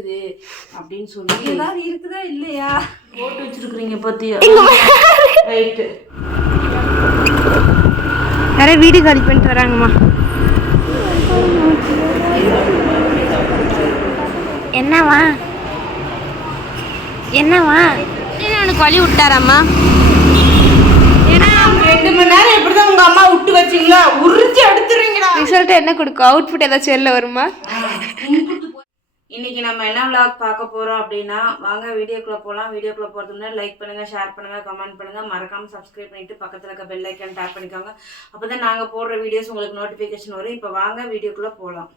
இருக்குது அப்படின்னு சொல்லி ஏதாவது இருக்குதா இல்லையா போட்டு வச்சிருக்கிறீங்க பத்தியா? ரைட்டு. நிறைய வீடியோ கால் பண்ணிட்டு வராங்கம்மா. என்னவா என்னவா உனக்கு வழி விட்டாராம்மா? 2 மணி நேரம் எப்படிதான் உங்க அம்மா விட்டு வச்சிங்களா? உரிச்சு எடுத்துறீங்களா? ரிசல்ட் என்ன கொடுக்கும்? அவுட்புட் ஏதாச்சும் வெளில வருமா? இன்னைக்கு நம்ம என்ன vlog பார்க்க போறோம் அப்படின்னா, வாங்க வீடியோக்குள்ள போகலாம். வீடியோக்குள்ள போறதுக்கு முன்னாடி லைக் பண்ணுங்க, ஷேர் பண்ணுங்க, கமெண்ட் பண்ணுங்க, மறக்காம சப்ஸ்கிரைப் பண்ணிட்டு பக்கத்துல இருக்க பெல் ஐக்கான் டேப் பண்ணிக்கோங்க. அப்பதான் நாங்க போடுற வீடியோஸ் உங்களுக்கு நோட்டிபிகேஷன் வரும். இப்போ வாங்க வீடியோக்குள்ள போகலாம்.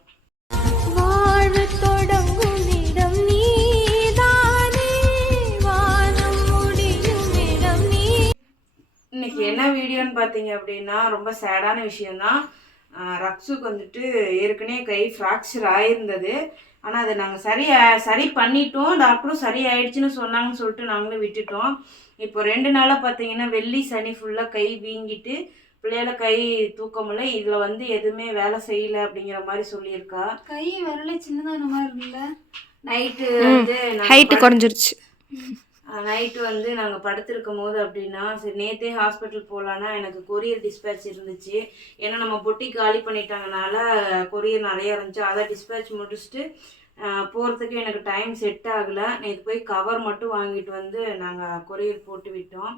இன்னைக்கு என்ன வீடியோன்னு பார்த்தீங்க அப்படின்னா, ரொம்ப சேடான விஷயம்தான். ரக்ஸுக்கு வந்துட்டு ஏற்கனவே கை ஃப்ராக்சர் ஆயிருந்தது. ஆனால் அதை நாங்கள் சரி பண்ணிட்டோம். டாக்டரும் சரி ஆயிடுச்சுன்னு சொன்னாங்கன்னு சொல்லிட்டு நாங்களும் விட்டுட்டோம். இப்போ 2 நாளாக பார்த்தீங்கன்னா வெள்ளி சனி ஃபுல்லாக கை வீங்கிட்டு பிள்ளையால கை தூக்க முடியல. இதில் வந்து எதுவுமே வேலை செய்யலை அப்படிங்கிற மாதிரி சொல்லியிருக்கா. கை வரல சின்னதான மாதிரி இருக்குல்ல. நைட்டு வந்து ஹைட்டு குறைஞ்சிருச்சு. நைட்டு வந்து நாங்கள் படுத்திருக்கும் போது அப்படின்னா, சரி நேற்றே ஹாஸ்பிட்டல் போகலான்னா எனக்கு கொரியர் டிஸ்பேட்ச் இருந்துச்சு. ஏன்னா நம்ம பொட்டி காலி பண்ணிட்டாங்கனால கொரியர் நிறையா இருந்துச்சு. அதை டிஸ்பேட்ச் முடிச்சுட்டு போகிறதுக்கு எனக்கு டைம் செட் ஆகலை. நேற்று போய் கவர் மட்டும் வாங்கிட்டு வந்து நாங்கள் கொரியர் போட்டு விட்டோம்.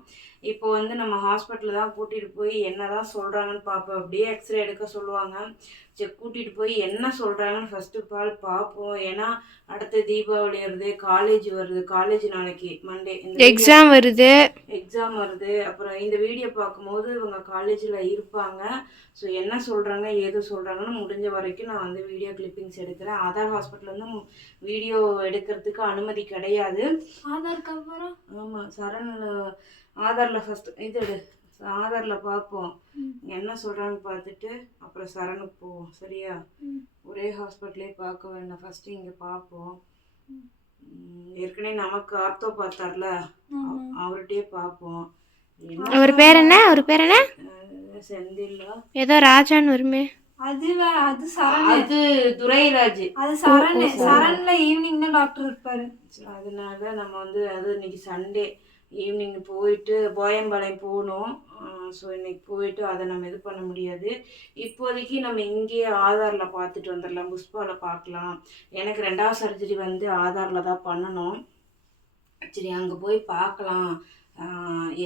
இப்போ வந்து நம்ம ஹாஸ்பிட்டலில் தான் கூட்டிகிட்டு போய் என்ன தான் சொல்கிறாங்கன்னு பார்ப்போம். அப்படியே எக்ஸ்ரே எடுக்க சொல்லுவாங்க. சரி கூட்டிகிட்டு போய் என்ன சொல்கிறாங்கன்னு ஃபஸ்ட்டு ஆல் பார்ப்போம். ஏன்னா அடுத்த தீபாவளி வருது, காலேஜ் வருது. காலேஜ் நாளைக்கு மண்டே எக்ஸாம் வருது. அப்புறம் இந்த வீடியோ பார்க்கும்போது இவங்க காலேஜில் இருப்பாங்க. ஸோ என்ன சொல்கிறாங்க ஏது சொல்கிறாங்கன்னு முடிஞ்ச வரைக்கும் நான் வந்து வீடியோ கிளிப்பிங்ஸ் எடுக்கிறேன். ஆதார் ஹாஸ்பிட்டல் வந்து வீடியோ எடுக்கிறதுக்கு அனுமதி கிடையாது. ஆதாருக்கு அப்புறம் ஆமாம் சரணில் ஆதாரில் ஃபஸ்ட்டு இது எடு, ஆதாரில் பார்ப்போம் என்ன சொல்கிறான்னு பார்த்துட்டு அப்புறம் சரணுக்கு போவோம். சரியா? ஒரே ஹாஸ்பிட்டலே பார்க்க வேண்டாம், ஃபஸ்ட்டு இங்கே பார்ப்போம். ஏற்கனவே நமக்கு ஆர்த்தோ பார்த்தார்ல, அவர்கிட்டயே பார்ப்போம். அவர் பேர் என்ன? செந்தில்லா ஏதோ ராஜான்னு வருமே. அது துரைராஜ். அது சரண்ல ஈவினிங் தான் டாக்டர் இருப்பாரு. அதனால நம்ம வந்து அது இன்னைக்கு சண்டே ஈவினிங் போயிட்டு போயம்பாளையம் போகணும். ஸோ இன்னைக்கு போயிட்டு அதை நம்ம இது பண்ண முடியாது. இப்போதைக்கு நம்ம இங்கேயே ஆதாரில் பார்த்துட்டு வந்துடலாம். புஷ்பாவில் பார்க்கலாம். எனக்கு 2வது சர்ஜரி வந்து ஆதாரில் தான் பண்ணணும். சரி அங்கே போய் பார்க்கலாம்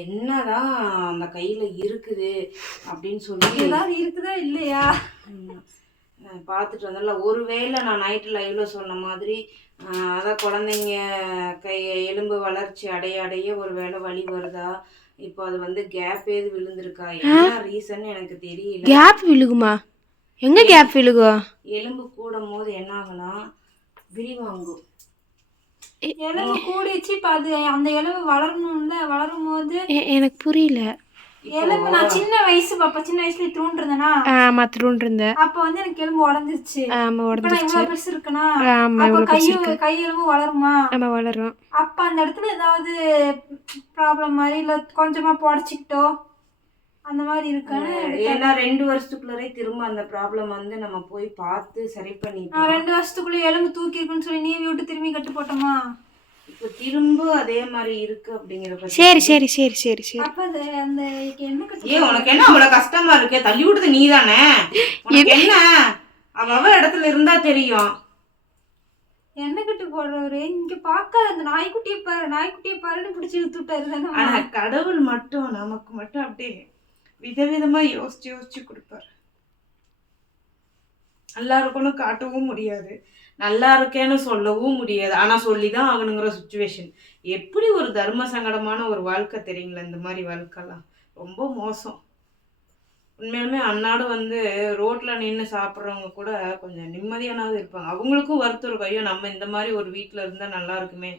என்னதான் அந்த கையில் இருக்குது அப்படின்னு சொல்லி. ஏதாவது இருக்குதா இல்லையா பார்த்துட்டு வந்தல. ஒருவேளை நான் நைட்டு லைவ்ல சொன்ன மாதிரி அதான் குழந்தைங்க எலும்பு வளர்ச்சி அடைய ஒரு வேளை வலி வருதா, இப்போ அது வந்து கேப் ஏது விழுந்திருக்கா, என்ன ரீசன் எனக்கு தெரியல. கேப் விழுகுமா? எங்க கேப் விழுகும்? எலும்பு கூடும் போது என்ன ஆகுனா விரிவாங்கும். எலும்பு கூடிச்சு. இப்போ அது அந்த எலும்பு வளரணும்ல, வளரும் போது எனக்கு புரியல. எலும்பு நான் சின்ன வயசுல தூண்டிருந்தேனா. ஆமா தூண்டிருந்தேன். அப்ப வந்து எனக்கு எலும்பு உடஞ்சிருச்சு. ஆமா உடஞ்சிருச்சு. இவ்வளவு பெருசு இருக்குனா அப்ப கை எலும்பு வளருமா? ஆமா வளரும். அப்ப அந்த இடத்துல ஏதாவது ப்ராப்ளம் மாதிரி இல்ல கொஞ்சமா புடச்சிக்கிட்டோ அந்த மாதிரி இருக்கானு. ஏன்னா 2 வருஷத்துக்குள்ளே திரும்ப அந்த ப்ராப்ளம் வந்து நம்ம போய் பார்த்து சரி பண்ணிட்டோம். 2 வருஷத்துக்குள்ள எலும்பு தூக்கி இருக்குன்னு சொல்லி நீ விட்டு திரும்பி கட்டு போட்டோமா. இப்போ திரும்ப அதே மாதிரி இருக்கு அப்படிங்கிற. சரி. அப்ப அந்த என்ன கட்டு உனக்கு என்ன அவ்வளவு கஷ்டமா இருக்கு? தள்ளி விட்டது நீ தானே. என்ன அவ இடத்துல இருந்தா தெரியும். என்ன கட்டு போடுறவரு இங்க பார்க்காத அந்த நாய்க்குட்டியை பாருன்னு பிடிச்சி இழுத்து விட்டாரு. ஆனா கடவுள் மட்டும் நமக்கு மட்டும் அப்படியே விதவிதமா யோசிச்சு கொடுப்பாரு. நல்லா இருக்குன்னு காட்டவும் முடியாது, நல்லா இருக்கேன்னு சொல்லவும் முடியாது. ஆனா சொல்லிதான் ஆகணுங்கிற சுச்சுவேஷன். எப்படி ஒரு தர்ம சங்கடமான ஒரு வாழ்க்கை தெரியுங்களா இந்த மாதிரி வாழ்க்கைலாம். ரொம்ப மோசம் உண்மையாலுமே. அன்னாடு வந்து ரோட்ல நின்று சாப்பிட்றவங்க கூட கொஞ்சம் நிம்மதியானது இருப்பாங்க. அவங்களுக்கும் வருத்தம் இருக்கும், ஐயோ நம்ம இந்த மாதிரி ஒரு வீட்டில் இருந்தால் நல்லா இருக்குமே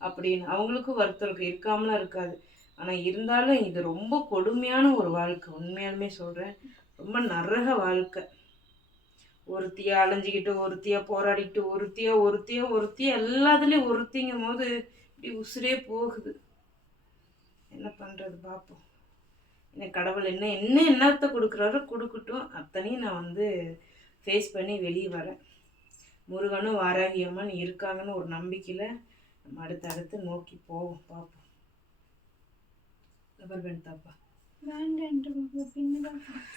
அப்படின்னு. அவங்களுக்கும் வருத்தம் இருக்கும், இருக்காமலாம் இருக்காது. ஆனால் இருந்தாலும் இது ரொம்ப கொடுமையான ஒரு வாழ்க்கை. உண்மையாலுமே சொல்கிறேன், ரொம்ப நரக வாழ்க்கை. ஒருத்தியை அலைஞ்சிக்கிட்டு, ஒருத்தியை போராடிக்கிட்டு, ஒருத்தியை எல்லாத்துலேயும் ஒருத்திங்கும் போது இப்படி உசுரே போகுது. என்ன பண்ணுறது பார்ப்போம். எனக்கு கடவுள் என்னத்தை கொடுக்குறாரோ கொடுக்கட்டும். அத்தனையும் நான் வந்து ஃபேஸ் பண்ணி வெளியே வரேன். முருகனும் வாராகி அம்மன் இருக்காங்கன்னு ஒரு நம்பிக்கையில் நம்ம அடுத்தடுத்து நோக்கி போவோம், பார்ப்போம். தாப்பா.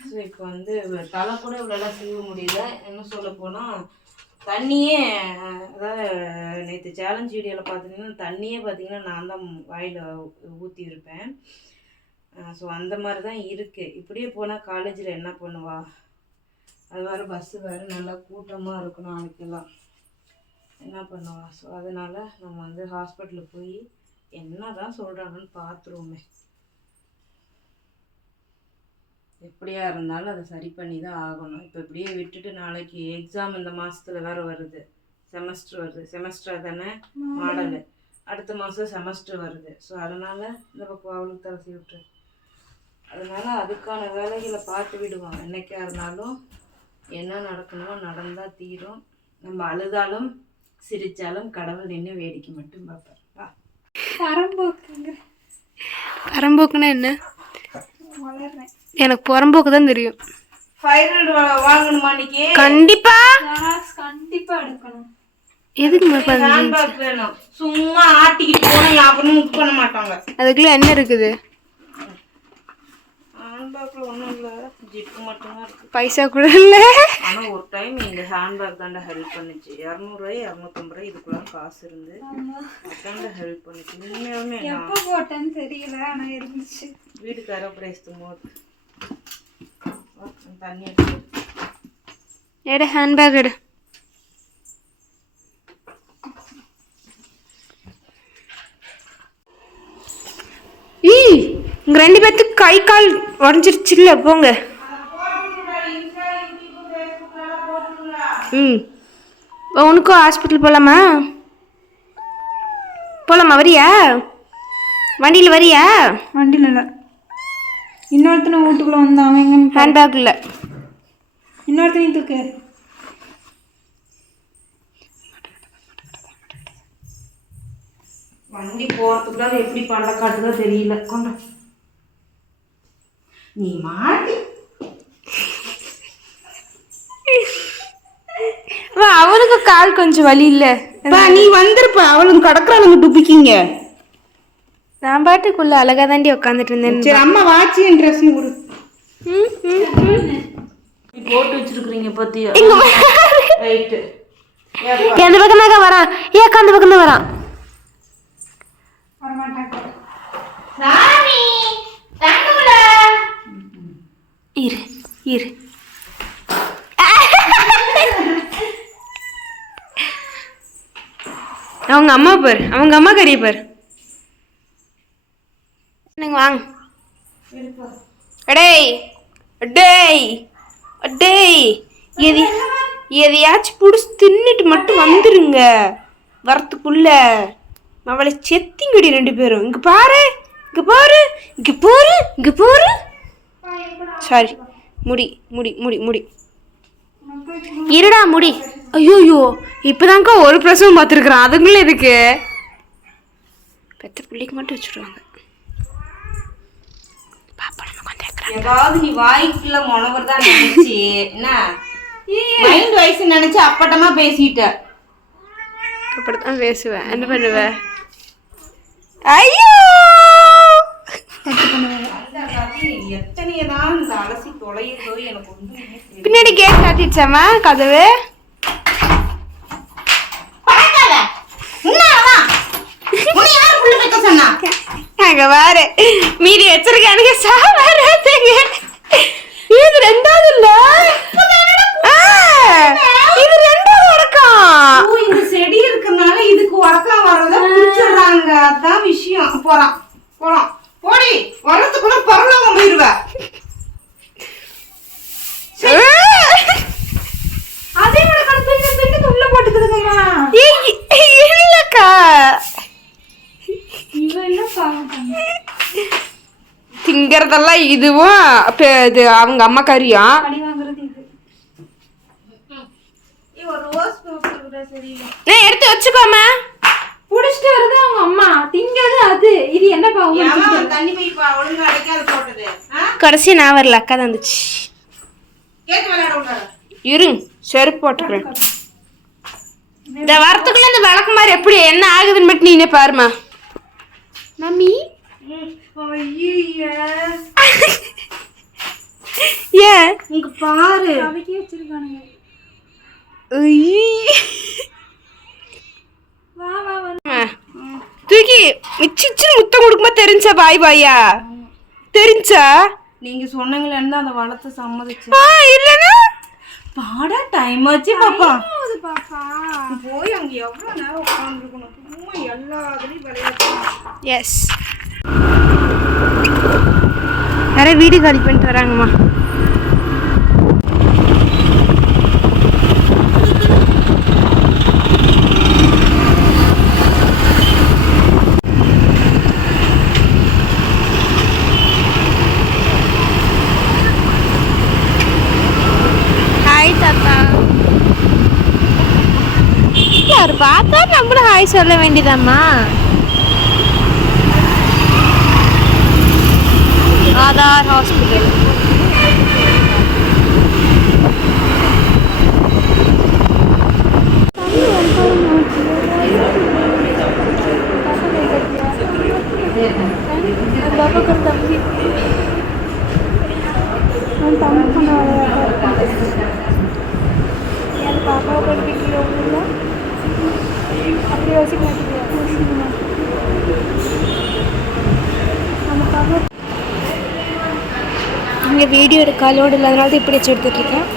ஸோ இப்போ வந்து தலை கூட இவ்வளோலாம் சீவ முடியல. என்ன சொல்ல போனால் தண்ணியே, அதாவது நேற்று சேலஞ்ச் வீடியோவில் பார்த்தீங்கன்னா தண்ணியே பார்த்தீங்கன்னா நான் தான் வாயில் ஊற்றி இருப்பேன். ஸோ அந்த மாதிரி தான் இருக்குது. இப்படியே போனால் காலேஜில் என்ன பண்ணுவா? அது வேறு பஸ்ஸு வேறு நல்லா கூட்டமாக இருக்கும் நாளைக்கெல்லாம், என்ன பண்ணுவா? ஸோ அதனால் நம்ம வந்து ஹாஸ்பிட்டலுக்கு போய் என்ன தான் சொல்கிறாங்கன்னு பார்த்துருவோமே. எப்படியா இருந்தாலும் அதை சரி பண்ணி தான் ஆகணும். இப்போ இப்படியே விட்டுட்டு நாளைக்கு எக்ஸாம் இந்த மாதத்தில் வேறு வருது, செமஸ்டர் வருது. செமஸ்டர் தானே மாடலு, அடுத்த மாதம் செமஸ்டர் வருது. ஸோ அதனால் இந்த பக்கம் அவளுக்கு தலை விட்டு, அதனால் அதுக்கான வேலைகளை பார்த்து விடுவாங்க. என்றைக்கா இருந்தாலும் என்ன நடக்கணுமோ நடந்தால் தீரும். நம்ம அழுதாலும் சிரித்தாலும் கடவுள் நின்று வேடிக்கை மட்டும் பார்ப்பார். பரம்போக்குன்னா என்ன? எனக்கு புறம்போக்கு தான் தெரியும். வாங்கணுமா இன்னைக்கு? கண்டிப்பா கண்டிப்பா எடுக்கணும். எதுக்கு ஹேண்ட்பேக் வேணும். சும்மா ஆட்டிக்கிட்டு போனால் யாருமே புக் பண்ண மாட்டாங்க. அதுக்குள்ள என்ன இருக்குது? ஹேண்ட்பேக்கில் ஒன்றும் இல்லை, ஜிப்பு மட்டும்தான் இருக்குது. பைசா கூட இல்லை. ஆனால் ஒரு டைம் இந்த ஹேண்ட்பேக் தாண்டா ஹெல்ப் பண்ணுச்சு. 200 250 இதுக்குள்ள காசு இருந்து அதாண்ட ஹெல்ப் பண்ணுச்சு. உண்மையாலுமே எப்போ போட்டேன்னு தெரியல, ஆனால் இருந்துச்சு. வீட்டுக்கார பிரேஸ்தும் போது தண்ணி எடுத்து எடு, ஹேண்ட்பேக் எடு. இங்க 2 பேத்துக்கு கை கால் உடஞ்சிருச்சு இல்லை, போங்க. உனக்கும் ஹாஸ்பிட்டல் போகலாமா? வரியா? வண்டியில் வரியா? வண்டியில் இல்லை, இன்னொருத்தனை வீட்டுக்குள்ளே வந்தான். அவன் எங்க? ஹேண்ட்பேக் இல்லை, இன்னொருத்தனையும் தூக்கு. வண்டி போகிறதுக்குள்ள எப்படி பண்ட காட்டுதோ தெரியல. கொண்ட நீ மாட்டி அவனுக்கு கால் கொஞ்சம் வலி இல்லை. நீ வந்துருப்ப, அவளுங்க கடக்குறாளுங்க டுப்பிக்கிங்க. நான் பாட்டுக்குள்ள அழகா தாண்டி உட்காந்துட்டு இருந்தேன். சரி அம்மா வாட்சி என் ட்ரெஸ் கொடு. போட்டு வச்சிருக்கீங்க பத்தியா? ரைட்டு. எந்த பக்கம் தான் வரான்? ஏக்கா அந்த பக்கம் தான் வரான். இரு இரு. அவங்க அம்மா பாரு, அவங்க அம்மா கறிய பாரு. வாங்க. அடேய் அடேய் அடேய், எதையாச்சும் பிடிச்சி தின்னுட்டு மட்டும் வந்துருங்க. வரத்துக்குள்ள அவளை செத்திங்கடி 2 பேரும். இங்க பாரு, இங்க பாரு, இங்க பாரு, இங்க பாரு. சாரி, முடி முடி முடி முடி இருடா முடி. ஐயோயோ, இப்போதாங்க்கா ஒரு பிரசவம் பார்த்துருக்குறான். அதுக்குள்ள இருக்கு. பெத்த பிள்ளைக்கு மட்டும் வச்சுடுவாங்க. ஏதாவது நீ வாய்க்குள்ள முனவர் தான் நினைச்சி என்ன மைண்ட் வைஸ் நினைச்சு அப்பட்டமா பேசிட்ட. அப்படித்தான் பேசுவேன். என்ன பண்ணுவ? ஐயோ, எத்தனையதான் இந்த அலசி தொலையுதோ எனக்கு ஒன்றும் பின்னாடி கேட் காட்டிடுச்சாமா கதவு. அங்க பாரு, மீதி வச்சிருக்கானுங்க. சாவாராதீங்க. இது 2வது இல்ல, இது 2வது உறக்கம். இந்த செடி இருக்கிறதுனால இதுக்கு உறக்கம் வர்றத புடிச்சிடுறாங்க. அதான் விஷயம். போறான் போறான் போடி, வரத்துக்குள்ள பரலோகம் போயிருவ. அதே மாதிரி உள்ள போட்டுக்கிறதுமா? இல்லக்கா, திங்கறதெல்லாம் இதுவும் இது அவங்க அம்மா கறியும். எடுத்து வச்சுக்கோமா. புடிச்சிட்டு வருது அவங்க அம்மா, திங்கிறது அது. இது என்னப்பா தண்ணி போய் ஒழுங்கா அடைக்காத போட்டது. கடைசி நான் வரல, அக்கா தான் வந்துச்சு. கேட்டு விளையாட விடாத. இருங்க, செருப்பு போட்டுக்கிறேன். இந்த வரத்துக்குள்ள இந்த விளக்கு மாதிரி எப்படி என்ன ஆகுதுன்னு மட்டும் நீனே பாருமா. மம்மி ஏன் இங்க பாரு. அதுக்கே வச்சிருக்கானுங்க. வா வா வா. தூக்கி மிச்சிச்சு முத்தம் கொடுக்குமா தெரிஞ்சா பாய் பாயா தெரிஞ்சா நீங்க சொன்னீங்களேன்னு அந்த வளர்த்து சம்மதிச்சு. இல்லைன்னா பாடா டைம் ஆச்சு பாப்பா. போகுது பாப்பா. போய் அங்க எவ்வளவு நேரம் உட்காந்துருக்கணும். சும்மா எல்லா இதுலயும் விளையாட்டு. எஸ் நிறைய வீடு காலி பண்ணிட்டு வராங்கம்மா. ஹாய் தாத்தா. அவர் பார்த்தா நம்மளும் ஹாய் சொல்ல வேண்டியதாம்மா. ஆதார் ஹாஸ்பிட்டல். இங்கே வீடியோ எடுக்க அலோடு இல்லாதனால தான் இப்படி வச்சு எடுத்துட்ருக்கேன்.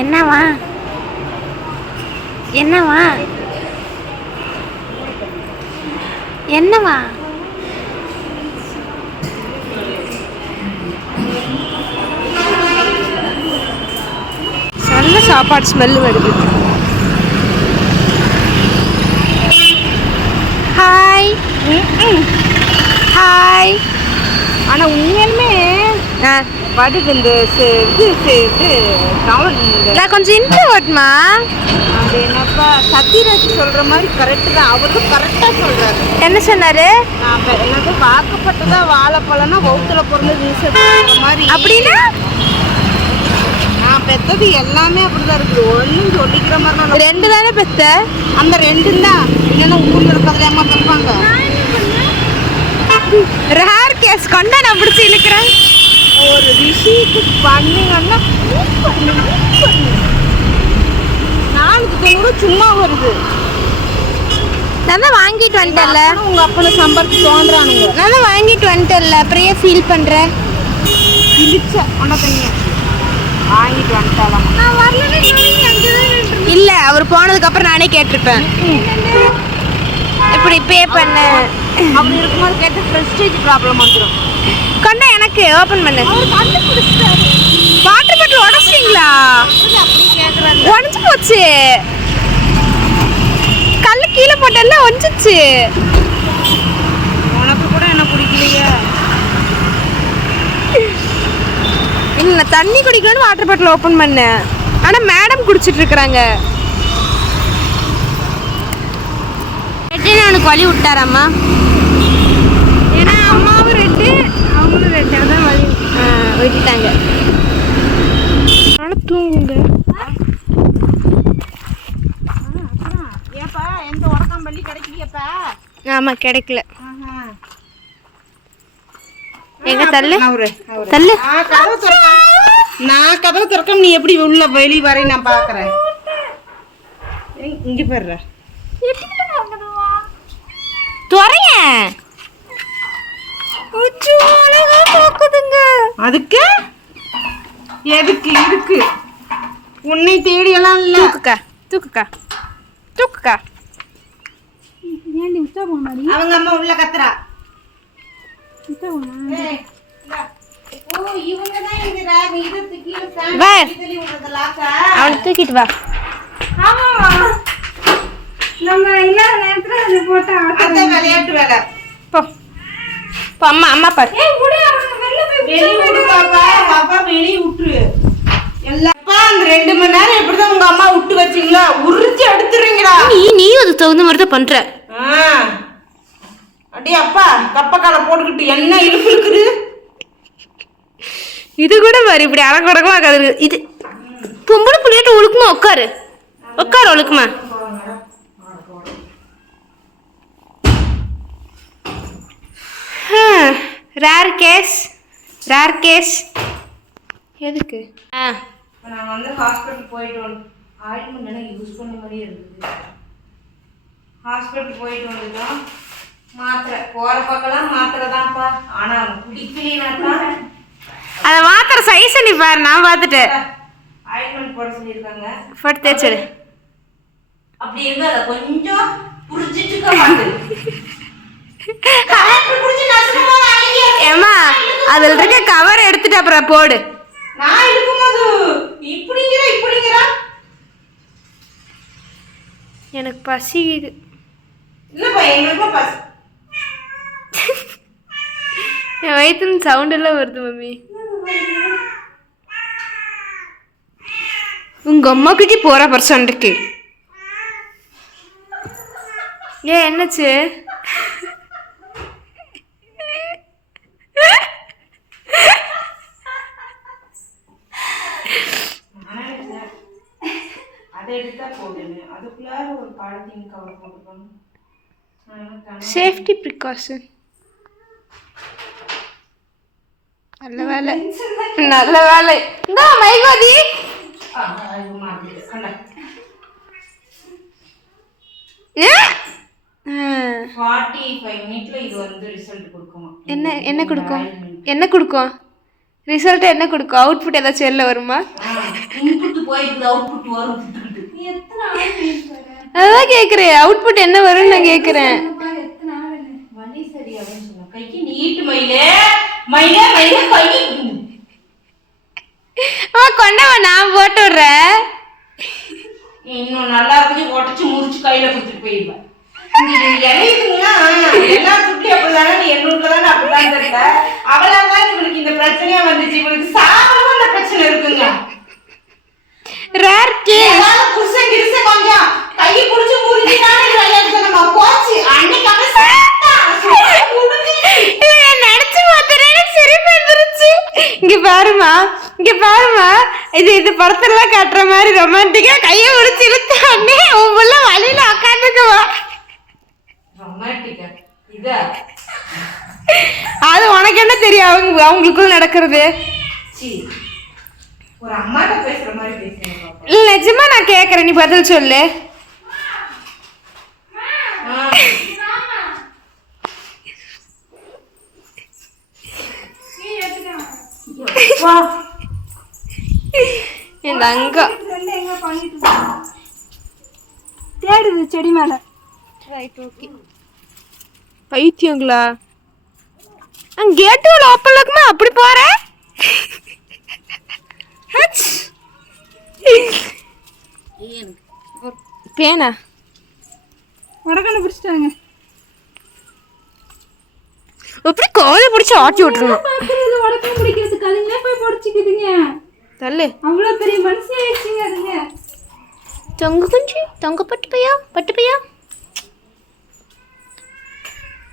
என்னவா என்னவா என்னவா நல்ல சாப்பாடு ஸ்மெல் வருது. Hi hi. ஆனா உண்மையிலுமே படுது இந்த நான் கொஞ்சம் இன்ட்ரோவர்ட்மா. அது என்னப்பா சத்யராஜ் சொல்ற மாதிரி கரெக்டு தான். அவரும் கரெக்டா சொல்றாரு. என்ன சொன்னாரு? எனக்கு வாக்கப்பட்டதா வாழைப்பழம்னா வவுத்துல பிறந்த வீசுற மாதிரி. அப்படின்னா நான் பெத்தது எல்லாமே அப்படிதான் இருக்குது. ஒன்னும் சொல்லிக்கிற மாதிரி ரெண்டு தானே பெத்த. அந்த ரெண்டும் தான். இல்லைன்னா ஊர்ல இருக்கிறதுல ஏமா பெற்பாங்க. ரேர் கேஸ் கொண்டா நான் பிடிச்சி இழுக்கிறேன். ஒரு விஷயத்துக்கு பண்ணீங்கன்னா 490 சும்மா வருது. நான் தான் வாங்கிட்டு வந்துட்டேன்ல. உங்க அப்பனை சம்பாதிச்சு தோன்றானுங்க. நான் தான் வாங்கிட்டு வந்துட்டேன்ல. அப்புறம் ஃபீல் பண்றேன். இழிச்ச உனக்கு வாங்கிட்டு வந்துட்டாலாம். நான் வரலன்னு இல்ல அவர் போனதுக்கு அப்புறம் நானே கேட்டிருப்பேன். இப்படி பே பண்ண அப்படி இருக்கும்போது கேட்ட பிரஸ்டீஜ் ப்ராப்ளம் வந்துடும். கொண்டா எனக்கு ஓபன் பண்ணு. வாட்டர் பாட்டில் உடச்சிட்டீங்களா? அப்படி கேட்கறாங்க. உடஞ்சு போச்சு. கல்லு கீழே போட்டெல்லாம் ஒஞ்சிச்சு. உனக்கு கூட என்ன பிடிக்கலையா? இல்லை நான் தண்ணி குடிக்கணும்னு வாட்டர் பாட்டில் ஓப்பன் பண்ணேன். ஆனால் மேடம் குடிச்சிட்டு இருக்கிறாங்க. அவனுக்கு வழி விட்டாராம்மா. ஏன்னா அம்மாவும் ரெட்டு அவங்களும் ரெட்டு. அதான் வழி விட்டுட்டாங்க. அதனால தூங்குங்க. ஏப்பா எந்த உடக்கம் பள்ளி கிடைக்கலையாப்பா? ஆமாம் கிடைக்கல. எங்க தள்ளு தள்ளு. தள்ளு. நான் கதவு திறக்க நீ எப்படி உள்ள வெளி வரை நான் பாக்குறேன். இங்க பாரு. துறைய அதுக்கு எதுக்கு இருக்கு? உன்னை தேடி எல்லாம் இல்ல. தூக்குக்கா தூக்குக்கா தூக்குக்கா. ஏன்டி உத்தா போனாடி? அவங்க அம்மா உள்ள கத்துறா. உத்தா போனா? இவங்க தான் இந்த ரேக் இதுக்கு கீழே ஃபேன் வா. இதுல விடுறத லாக்கா. அவனை தூக்கிட்டு வா. ஆமாவா நம்ம இல்லாத நேரத்துல அது போட்டா அதான் விளையாட்டு வேலை. போ போ, அம்மா அம்மா பாரு. ஏய் முடி அவன் வெளில போய் வெளிய விடு பாப்பா. பாப்பா வெளிய விட்டுரு. எல்லாப்பா அந்த 2 மணி நேரம் எப்படிதான் உங்க அம்மா விட்டு வச்சீங்களா? உரிச்சு எடுத்துறீங்களா? நீ அது தகுந்த மாதிரி தான் பண்ற. அடி அப்பா கப்ப காலை போட்டுக்கிட்டு என்ன இழுப்பு இருக்குது. இது கூட பாரு இப்படி அறக்குறக்கமா இருக்காது. இது பொம்பளை புள்ளியாட்ட ஒழுக்குமா உட்காரு. உட்காரு ஒழுக்குமா. ரேர் கேஸ் எதுக்கு? நான் வந்து ஹாஸ்பிட்டல் போயிட்டு வந்து ஆயில்மெண்ட் எல்லாம் யூஸ் பண்ண மாதிரியே இருக்குது. ஹாஸ்பிட்டல் போயிட்டு வந்துதான் மாத்திரை போகிற பக்கம்லாம் மாத்திரை தான்ப்பா. ஆனால் குடிக்கலனாக்கா அதை மாத்திர சைஸ் நீ பாரு. நான் பார்த்துட்டேன். ஆயில்மெண்ட் போட சொல்லியிருக்காங்க. போட்டு தேய்ச்சிரு. அப்படி இருந்து அதை கொஞ்சம் புரிஞ்சிட்டுக்க மாட்டேன். ஏமா அதில் இருக்க கவர் எடுத்துட்டு அப்புறம் போடு. நான் இருக்கும்போது இப்படிங்கிறா எனக்கு பசிக்குது. இல்லப்பா எங்களுக்கும் பசி. என் வயிற்றுல சவுண்ட் எல்லாம் வருது மம்மி. உங்க அம்மா கிட்டே போற பர்சன்ட்டுக்கு ஏன் என்னாச்சு? அதை எடுத்தா போடுங்க. அதுக்குள்ளார ஒரு பாலித்தீன் கவர் போட்டுக்கணும். Safety precaution. நல்ல வேலை நல்ல வேலை. இந்த மைவாதி கண்டா 45 மினிட்ல இது வந்து ரிசல்ட் கொடுக்குமா? என்ன கொடுக்கும்? என்ன கொடுக்கும்? ரிசல்ட் என்ன கொடுக்கும்? அவுட்புட் ஏதாச்சும் வெளில வருமா? இன்புட் போயிருக்கு, அவுட்புட் வரும். எத்தனை நாள் வெயிட் பண்ண அதான் கேட்குறேன். அவுட்புட் என்ன வரும்னு நான் கேட்குறேன். எத்தனை நாள் வலி சரியாகன்னு சொன்னா கைக்கு நீட்டு மயிலே மயிலே மயிலே கை கொண்டவா நான் போட்டு விடுறேன். இன்னும் நல்லா இருந்து உடச்சு முறிச்சு கையில கொடுத்துட்டு போயிடுவேன். இலையுதுன்னா எல்லா துட்லையும் அப்படிதானே, நீ எண்ணூறுல தானே அப்படிதான் தெரியல. அவளாதான் இவளுக்கு இந்த பிரச்சனையா வந்துச்சு. இவளுக்கு சாப்பிடவும் அந்த பிரச்சனை இருக்குங்க. ரேர்க்கு புருஷன் கிருச கொஞ்சம் கையை புடிச்சு முறிஞ்சினான்னு விளையாட்டு நம்ம போச்சு. அன்னைக்கு அவன் நினைச்சு பார்த்தேன் சரி வந்துருச்சு. இங்க பாருமா இது படத்தெல்லாம் காட்டுற மாதிரி ரொமான்டிக்கா கையை உடிச்சு இழுத்து அண்ணே உன் புள்ள வழியில உட்காந்துக்குவா. ரொமான்டிக்கா இதா? அது உனக்கு என்ன தெரியும் அவங்களுக்குள்ள நடக்கிறது? ஒரு அம்மாட்ட பேசுற மாதிரி பேசுறேன். இல்ல நிஜமா நான் கேக்குறேன், நீ பதில் சொல்லு. என் தங்க எங்க பண்ணிட்டு தேடுது செடி மேல. பைத்தியங்களா? கேட்டு ஓப்பன் இருக்குமா அப்படி போற? பேனா உடக்கண்ணு பிடிச்சிட்டாங்க. எப்படி கோழி பிடிச்சி ஆட்டி விட்டுருணும். உடக்கண்ணு பிடிக்கிறதுக்கு அதுங்களே போய் பிடிச்சிக்குதுங்க. தள்ளு. அவ்வளோ பெரிய மனுஷன் ஆயிடுச்சுங்க அதுங்க. தொங்கு குஞ்சு தொங்க பட்டு பையா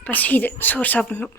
பசிக்குது, சோறு சாப்பிடணும்.